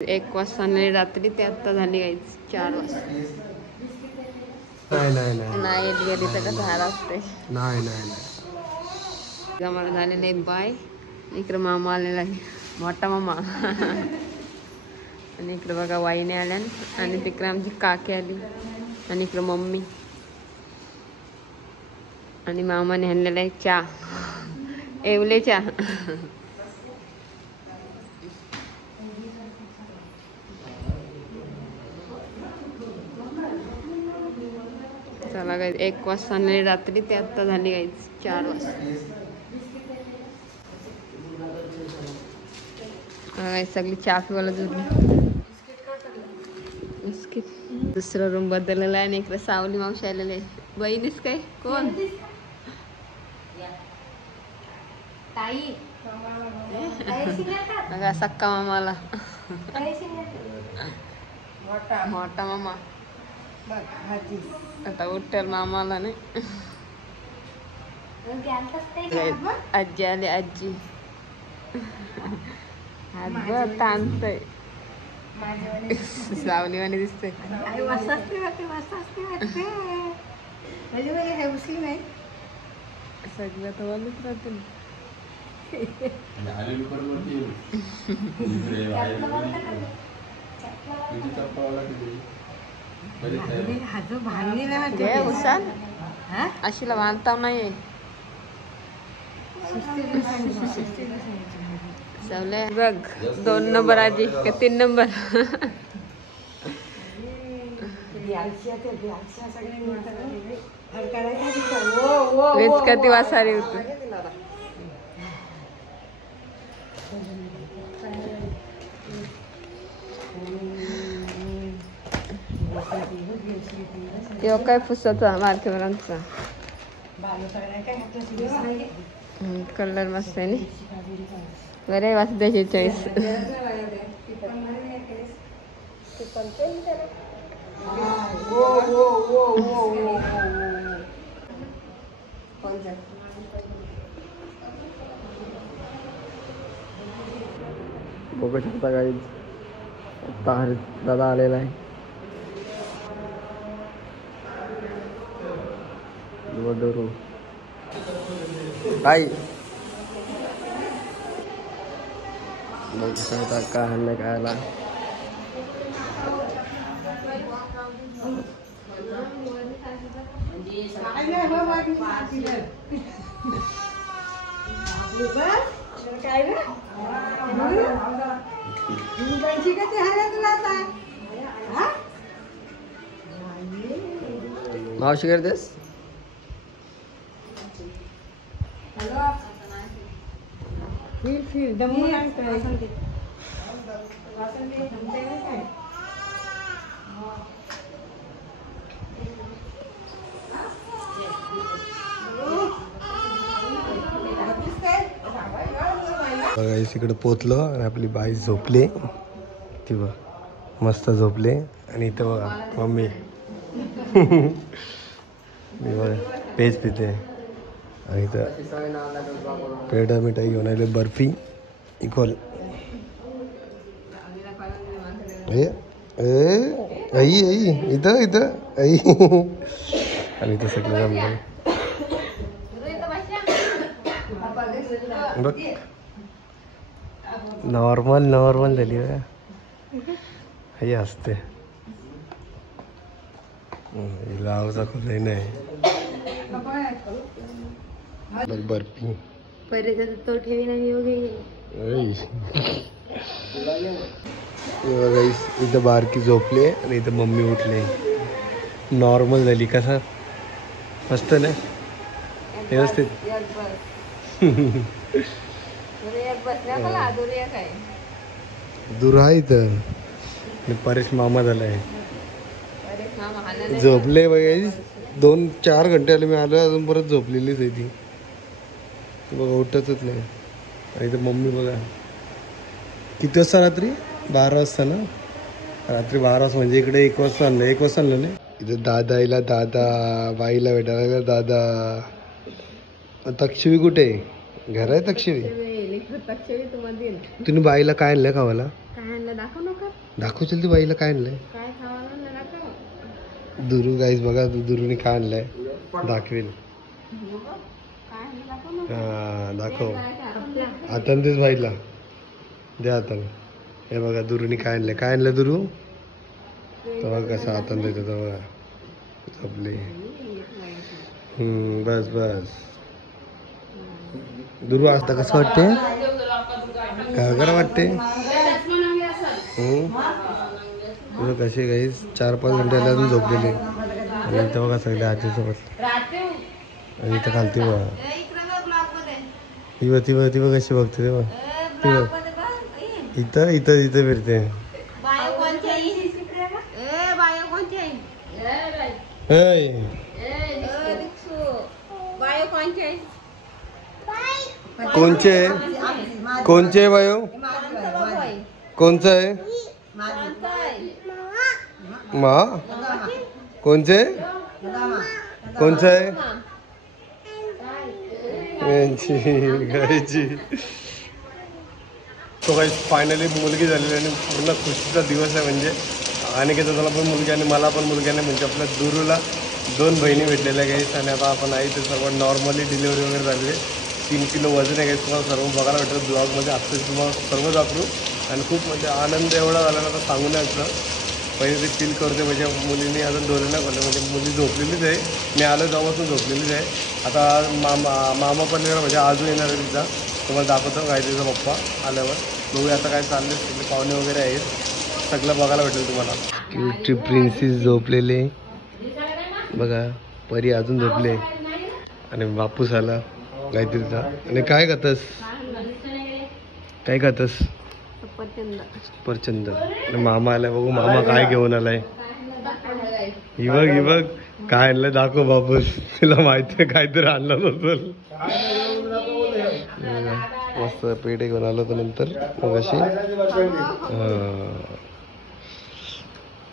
1 वाजता आणले रात्री, ते आता झाली गाईच 4 वाजता. नाही येत गेली तर कसं हार असते. आम्हाला झालेलं आहे बाय. इकडं मामा आलेला आहे, मोठा मामा. आणि इकडं बघा वाईने आल्या, आणि तिकडे आमची काकी आली, आणि इकडं मम्मी, आणि मामाने आणलेला आहे चहा, एवले चहा. चला गाईज 1 वाजता आणले रात्री, ते आता झाली गाईज 4 वाजता. सगळी चहा पिवायला जुळली. बिस्किट. दुसरा रूम बदललेला आहे, आणि इकडे सावली मावशी आलेले आहे. बहिणीस काय कोण? बघा सक्का मामाला, मोठा मामा. आता उठल मामाला नाही. आजी आली, आजी हात ताणतय. सावली वाणी दिसते. सगळं तर वालूच राहते. अशीला बांधता नाही बघ. 2 नंबर आजी का 3 नंबर? कधी वासारी होती. काय पुसचा मार्केवरांचा कलर मस्त आहे ना. बरे वासुदेची चॉईस. बघू शकता गाईज, दादा आलेला आहे. काय बघू शकता काय आणलं काय आला. मावशी करतेस? बघा इकडे पोचलो, आणि आपली बाई झोपले. ती बघ मस्त झोपले. आणि इथं बघा मम्मी मी बघा पेज पिते. आणि इथं पेढा मिठाई घेऊन आले, बर्फी इक्वल. आई इथं इथं आई. आणि इथं सगळं जमलं बघ. नॉर्मल झाली आई असते. लावचा खोलही नाही. बर्फी तो ठेवी नाही. इथं बारकी झोपले, आणि इथं मम्मी उठले. नॉर्मल झाली. कसं मस्त ना, व्यवस्थित. दूर आहे इथं. परेश मामा झालाय, झोपले बघा. 2-4 घंटे आले मी आलो, अजून परत झोपलेलीच आहे ती बघा, उठतच नाही. आणि इथं मम्मी बघा किती वाजता, रात्री 12 वाजता ना. रात्री 12 वाजता म्हणजे इकडे 1 वाजता आणलं. 1 वाजता आणलं ना. इथं दादा आईला, दादा बाईला भेटायला. दादा तक्षवी कुठे? घर आहे तक्षवी. तुम्ही बाईला काय आणलं खावाला? काय आणलं दाखव नका. दाखव चल ती बाईला काय आणलंय. दुरू गाईस बघा दुरूने काय आणलंय दाखवेल. हा दाखव आता तेच बाईला द्या आता. हे बघा दुरूने काय आणलंय. काय आणलं दुरू तेव्हा कसं आता देतो तेव्हा आपले. बस बस दुरू आता कसं वाटते. काय करा वाटते तुझं कसे गाईस 4-5 घंट्याला अजून झोपलेले. आणि इथं बघा सगळे आजीसोबत. आणि इथं खालती बघा ती बघ ती बघ कशी बघते ते बघ. ती बघ इथं इथं इथं फिरते. कोणचे कोणचे बायो कोणचं आहे मा कोणचे कोणचं आहे गायची. तो काही फायनली मुलगी झालेली आणि पूर्ण खुशीचा दिवस आहे. म्हणजे अनिकेत दादाला पण मुलगी आणि मला पण मुलगी नाही. म्हणजे आपल्या दुरूला 2 बहिणी भेटलेल्या गाईस. आणि आता आपण आहे ते सर्व नॉर्मली डिलिव्हरी वगैरे झाली आहे. 3 किलो वजन आहे गाईस. तुम्हाला सर्व बघायला भेटतं ब्लॉगमध्ये. आत्ताच तुम्हाला सर्व दाखवू. आणि खूप म्हणजे आनंद एवढा झाला ना तर सांगू नये असं. पहिले ते फील करते म्हणजे मुलींनी अजून डोळे नाही खोलले. म्हणजे मुली झोपलेलीच आहे. मी आलो जाऊपासून झोपलेलीच आहे. आता मामा पण येणार म्हणजे आजू येणार आहे तिचा. तुम्हाला दाखवतो काय तिचा पप्पा आल्यावर. बघूया आता काय चालले तिथे पाहुणे वगैरे आहेत. सगळं बघायला भेटेल तुम्हाला. क्यूट प्रिन्सेस झोपलेले बघा. परी अजून झोपले आणि बापूस आला गायत्रीचा. आणि काय खातस काय खातस सफरचंद. मामा आलाय बघू मामा काय घेऊन आलाय. ही बघ काय आणलं दाखव बापूस. तिला माहिती आहे काहीतरी आणलं असेल. मस्त पेढे घेऊन आलो तर नंतर मग अशी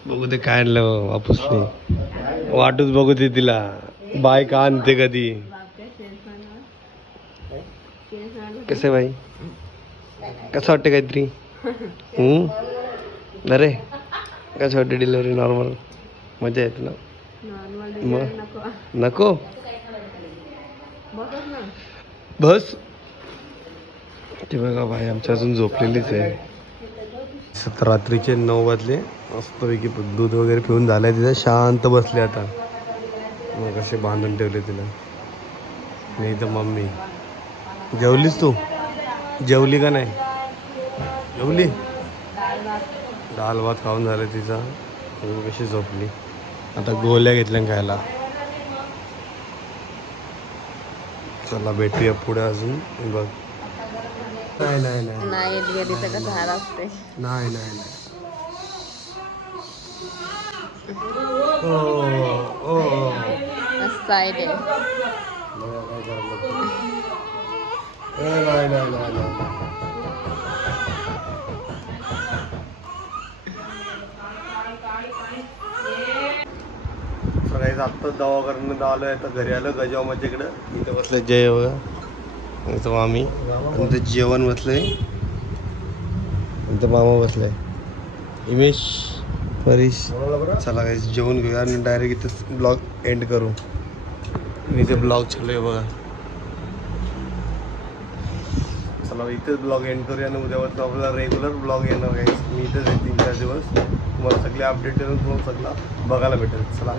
बघू ते काय आणलं बापूसने. वाटूच बघू ते तिला बाय का आणते कधी. कसं बाई कसं वाटतं काहीतरी. अरे कसं वाटतं डिलिव्हरी नॉर्मल मजा येते ना. मग नको बस. ते बघा भाई आमच्या अजून झोपलेलीच आहे. रात्रीचे 9 वाजले. मस्तपैकी दूध वगैरे पिऊन झालंय तिथं शांत बसले आता. मग कसे बांधून ठेवले तिला. नाही तर मम्मी जेवलीस तू जेवली का नाही. जेवली डाळ भात खाऊन झालं तिचा. कशी झोपली. आता गोळ्या घेतल्या खायला. चला भेटूया पुढे अजून. बघ नाही नाही नाही नाही नाही सकाळी आत्ताच दवाखान्यात आलोय. आता घरी आलो गजामाच्या इकडं. इथं बसलं जय बघा. इथं मामी आणि ते जेवण बसलंय. इथं मामा बसलाय. इमेश परेश. चला काही जेवण घेऊया आणि डायरेक्ट इथं ब्लॉग एंड करू. इथे ब्लॉग चालू आहे बघा. चला इथेच ब्लॉग एंड करूया आणि उद्यापासून आपल्याला रेग्युलर ब्लॉग येणार आहे. मी इथेच आहे 3-4 दिवस. तुम्हाला सगळे अपडेट देऊन तुम्हाला सगळं बघायला भेटेल. चला.